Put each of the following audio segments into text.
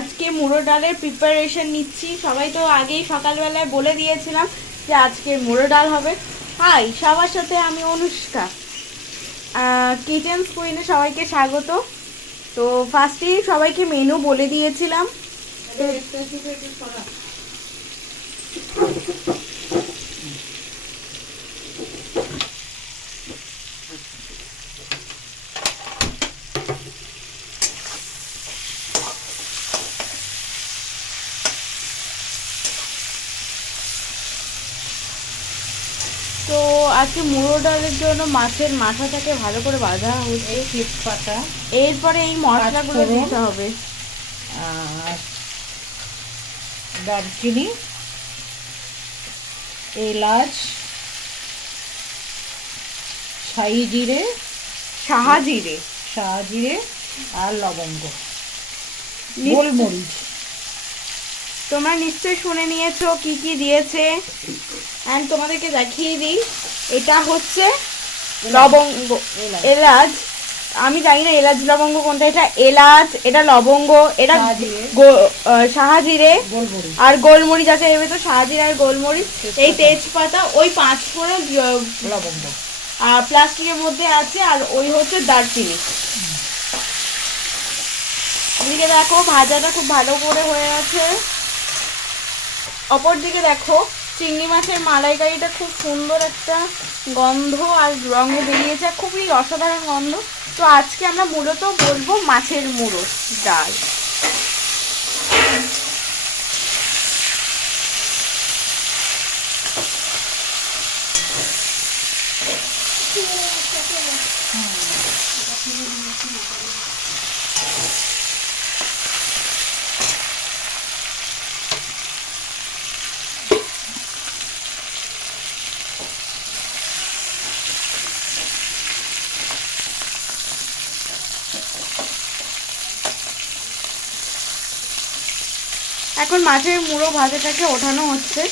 আজকে মুড়ো ডালের প্রিপারেশন নিচ্ছি। সবাই তো আগেই সকালবেলায় বলে দিয়েছিলাম যে আজকে মুড়ো ডাল হবে। হাই, সবার সাথে আমি অনুষ্কা। কিচেন স্কুইনে সবাইকে স্বাগত। তো ফার্স্টেই সবাইকে মেনু বলে দিয়েছিলাম তো আজকে মুড়ো ডালের জন্য মাছের মাথাটাকে ভালো করে বাঁধা হচ্ছে। তেজপাতা এরপরে এই মশলাগুলো দিতে হবে। আর দারচিনি এলাচ ছাই জিরে শাহাজিরে শাহ জিরে আর লবঙ্গ। গোলমরিচ। তোমরা নিশ্চয়ই শুনে নিয়েছো কি কি দিয়েছে। অ্যান্ড তোমাদেরকে দেখিয়ে দিই এটা হচ্ছে লবঙ্গ এলাচ। আমি জানি না এলাচ লবঙ্গ কোনটা এটা এলাচ এটা লবঙ্গ এটা শাহাজিরে আর গোলমরিচ আছে এর ভেতর শাহাজিরে আর গোলমরিচ। এই তেজপাতা ওই পাঁচ ফোড়ন লবঙ্গ। আর প্লাস্টিকের মধ্যে আছে আর ওই হচ্ছে দারচিনি। এদিকে দেখো ভাজাটা খুব ভালো করে হয়ে আছে। অপর দিকে দেখো, চিংড়ি মাছের মালাইকারিটা খুব সুন্দর একটা গন্ধ আর রঙে বেরিয়েছে খুবই অসাধারণ গন্ধ। তো আজকে আমরা মূলত বলব মাছের মুড়ো ডাল। এখন মাছের মুড়ো ভাজাটাকে ওঠানো হচ্ছে।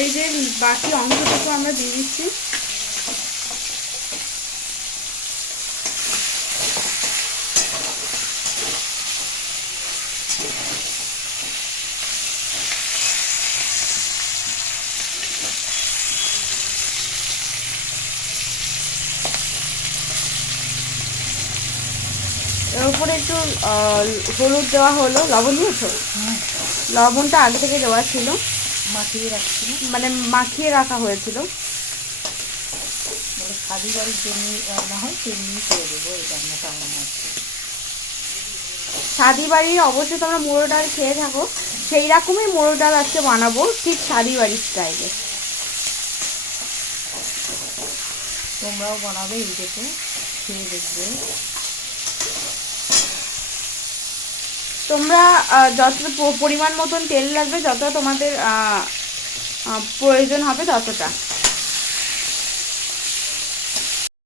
এই যে বাকি অংশটুকু আমরা দিয়ে দিচ্ছি। উপরে একটু হলুদ দেওয়া হলো লবণ দিয়েছ? লবণটা আগে থেকে দেওয়া ছিল। মাখিয়ে রাখছি। মানে মাখিয়ে রাখা হয়েছিল। বলে খাদি বাড়ির যেমনি রান্না হয় তেমনি করে দেবো এই রান্নাটা আমার মাঝে শাদি বাড়ি অবশ্যই তোমরা মুড়ো ডাল খেয়ে থাকো। সেই রকমই মুড়ো ডাল আজকে বানাবো ঠিক শাদি বাড়ির স্টাইলে। তোমরাও বানাবে এই দেখে খেয়ে দেখবে। তোমরা যতটা যত পরিমাণ মতন তেল লাগবে যত তোমাদের প্রয়োজন হবে ততটা।